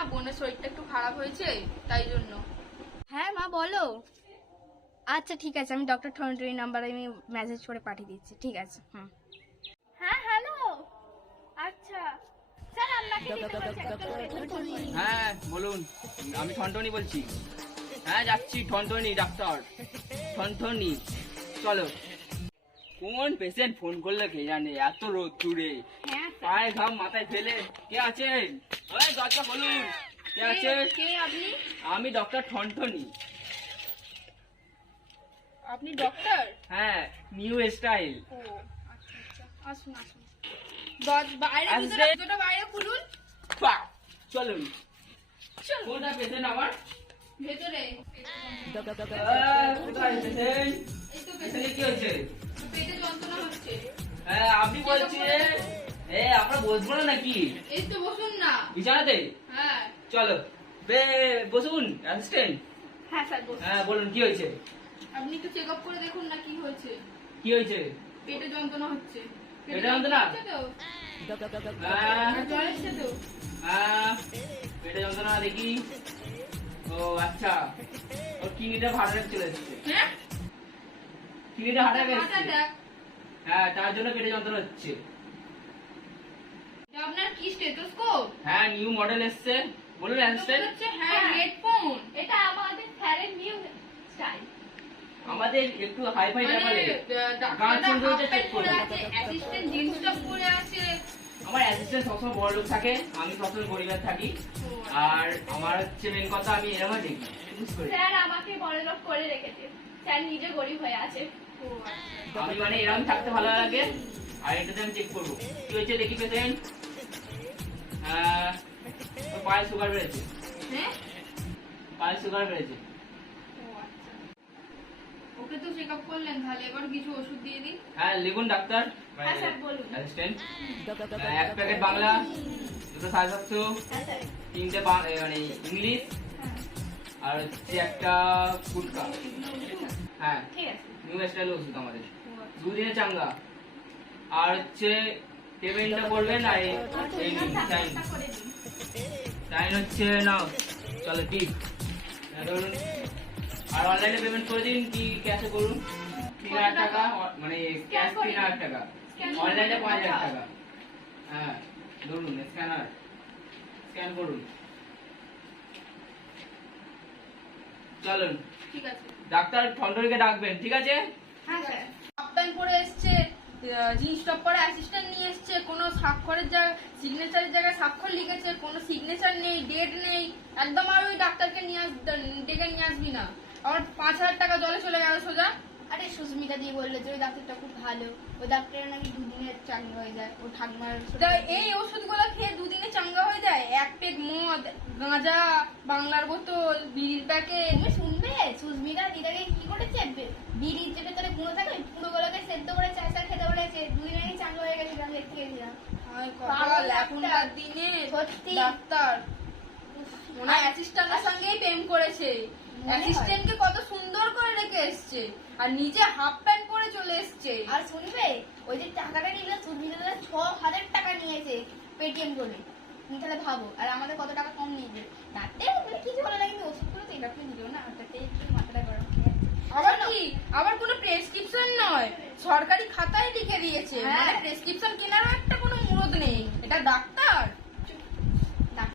না, বোনের শরীরটা একটু খারাপ হয়েছে তাই জন্য। হ্যাঁ মা বলো। আচ্ছা ঠিক আছে, আমি ডক্টর ঠনটুনির নাম্বার আমি মেসেজ করে পাঠিয়ে দিচ্ছি। ঠিক আছে। হ্যাঁ হ্যালো। আচ্ছা স্যার আপনাকে হ্যাঁ বলুন, আমি ঠনটনি বলছি। হ্যাঁ যাচ্ছি, ঠনটনি ডাক্তার, ঠনটনি। চলো। কোন পেশেন্ট ফোন করলে কে জানে, এত রোদ দূরে, পায়ে ঘাম মাথায় ফেলে। কে আছেন? ওই দরজা বলুন, কে আছে? কে আপনি? আমি ডক্টর ঠনটনি। আপনি ডক্টর? হ্যাঁ, নিউ স্টাইল। ও আচ্ছা আচ্ছা, আসুন আসুন। বাইরে আসবে। দুটো বাইরে খুলুন। চলুন। চল কোনটা পেশেন্ট আমার? ভেতরে। কোথায় পেশেন্ট? এই তো পেশেন্টের কি হয়েছে? পেটে যন্ত্রণা হচ্ছে। হ্যাঁ আপনি বলছেন। আমরা বসবো না নাকি এই তো বসুন না। বিছানাতে? হ্যাঁ চলো বসুন অ্যাসিস্ট্যান্ট। হ্যাঁ স্যার বসুন। হ্যাঁ বলুন, কি হয়েছে? আপনি একটু চেক আপ করে দেখুন না কি হয়েছে। কি হয়েছে? পেটে যন্ত্রণা হচ্ছে। পেটে যন্ত্রণা? হচ্ছে তো? হ্যাঁ আর জ্বর এসছে তো? হ্যাঁ, পেটে যন্ত্রণা দেখি। ও আচ্ছা, ওর কিডনিটা হার্ট অ্যাটাক চলে এসেছে। হ্যাঁ কিডনিটা হার্ট অ্যাটাক হার্ট এসেছে। অ্যাটাক। হ্যাঁ, তার জন্য পেটে যন্ত্রণা হচ্ছে। এটা আপনার কি স্টেথোস্কোপ? হ্যাঁ, নিউ মডেল এসেছে। বলুন অ্যাসিস্ট্যান্ট। হচ্ছে হ্যাঁ হেডফোন। এটা আমাদের স্যারের নিউ স্টাইল। আমাদের একটু হাই ফাই মানে ব্যাপারে গান ডাক্তারটা শুনতে হাফ হচ্ছে, প্যান্ট চেক পরে করুন। আছে, অ্যাসিস্ট্যান্ট জিন্স টপ পরে আছে। আমার অ্যাসিস্ট্যান্ট সবসময় বড় লোক থাকে, আমি সবসময় গরিবের থাকি। আর আমার হচ্ছে মেন কথা, আমি এরকম দেখি বুঝতে পারি। স্যার আমাকে বড়লোক করে রেখেছে, স্যার নিজে গরিব হয়ে আছে। ও আচ্ছা। আমি মানে এরকম থাকতে ভালো লাগে। আর এটাতে আমি চেক করবো কি হয়েছে দেখি পেশেন্ট। ওর পায়ে সুগার বেড়েছে। হ্যাঁ পায়ে সুগার বেড়েছে। ও আচ্ছা, ওকে তো চেক আপ করলেন, তাহলে এবার কিছু ওষুধ দিয়ে দিন। হ্যাঁ লিখুন ডাক্তার। হ্যাঁ, স্যার, বলুন। অ্যাসিস্ট্যান্ট। এক প্যাকেট বাংলা, দুটো 750, হ্যাঁ স্যার। তিনটে মানে ইংলিশ, আর হচ্ছে একটা ফুটকা। হ্যাঁ, ঠিক আছে। নিউ স্টাইল ওষুধ আমাদের। ও আচ্ছা। দুদিনে চাঙ্গা। আর হচ্ছে পেমেন্টটা করবেন। আর এই সাইন করে দিন। সাইন হচ্ছে না, চলো টিপ ধরুন। আর অনলাইনে পেমেন্ট করে দিন কি ক্যাশে করুন? 3000 টাকা, মানে ক্যাশ 3000 টাকা, অনলাইনে 5000 টাকা। হ্যাঁ ধরুন, স্ক্যানার স্ক্যান করুন। চলুন, ঠিক আছে। ডাক্তার ঠন্ডরিকে ডাকবেন, ঠিক আছে? হ্যাঁ স্যার। হাফ প্যান্ট পরে এসছে, জিন্স টপ পরে অ্যাসিস্ট্যান্ট নিয়ে এসছে, কোনো স্বাক্ষরের জায়গায় সিগনেচারের জায়গায় স্বাক্ষর লিখেছে, কোনো সিগনেচার নেই, ডেট নেই। একদম আর ওই ডাক্তারকে ডেকে নিয়ে আসবি না। আমার 5000 টাকা জলে চলে গেল সোজা। আরে সুস্মিতা দিয়ে বললো যে ওই ডাক্তারটা খুব ভালো, ওই ডাক্তারের নাকি দুদিনের চাকরি হয়ে যায়, ও ঠাকুমার। তা এই ওষুধগুলো খেয়ে দুদিনে চাঙ্গা হয়ে যায়? এক পেক মদ, গাঁজা, বাংলার বোতল, বিড়ির প্যাকেট। তুমি শুনবে সুস্মিতা দিদাকে কি করেছে, বিড়ির যে ভেতরে গুঁড়ো থাকে ওই গুঁড়োগুলোকে সেদ্ধ করে চা চা খেতে বলেছে, দুই নাকি চাঙ্গা হয়ে গেছে, আমি দেখতে গেছিলাম। হায় পাগল কপাল, ডাক্তার। এখনকার দিনে সত্যি। ডাক্তার মনে হয় অ্যাসিস্ট্যান্টের সঙ্গেই প্রেম করেছে। অ্যাসিস্ট্যান্টকে কত সুন্দর করে রেখে এসছে, আর নিজে হাফ প্যান্ট পরে চলে এসছে। আর শুনবে ওই যে টাকাটা নিল সুস্মিতা 6000 টাকা নিয়েছে পেটিএম করে। তুমি তাহলে ভাবো, আর আমাদের কত টাকা কম নিয়েছে। ডাক্তার বলে কিছু হলো না, কিন্তু ওষুধগুলো তো এরকম দিল না, তাতে একটু মাথাটা গরম হয়ে যাচ্ছে। আবার কি, আবার কোনো প্রেসক্রিপশন নয়, সরকারি খাতায় লিখে দিয়েছে। হ্যাঁ। মানে প্রেসক্রিপশন কেনারও একটা কোনো মুরদ নেই। এটা ডাক্তার।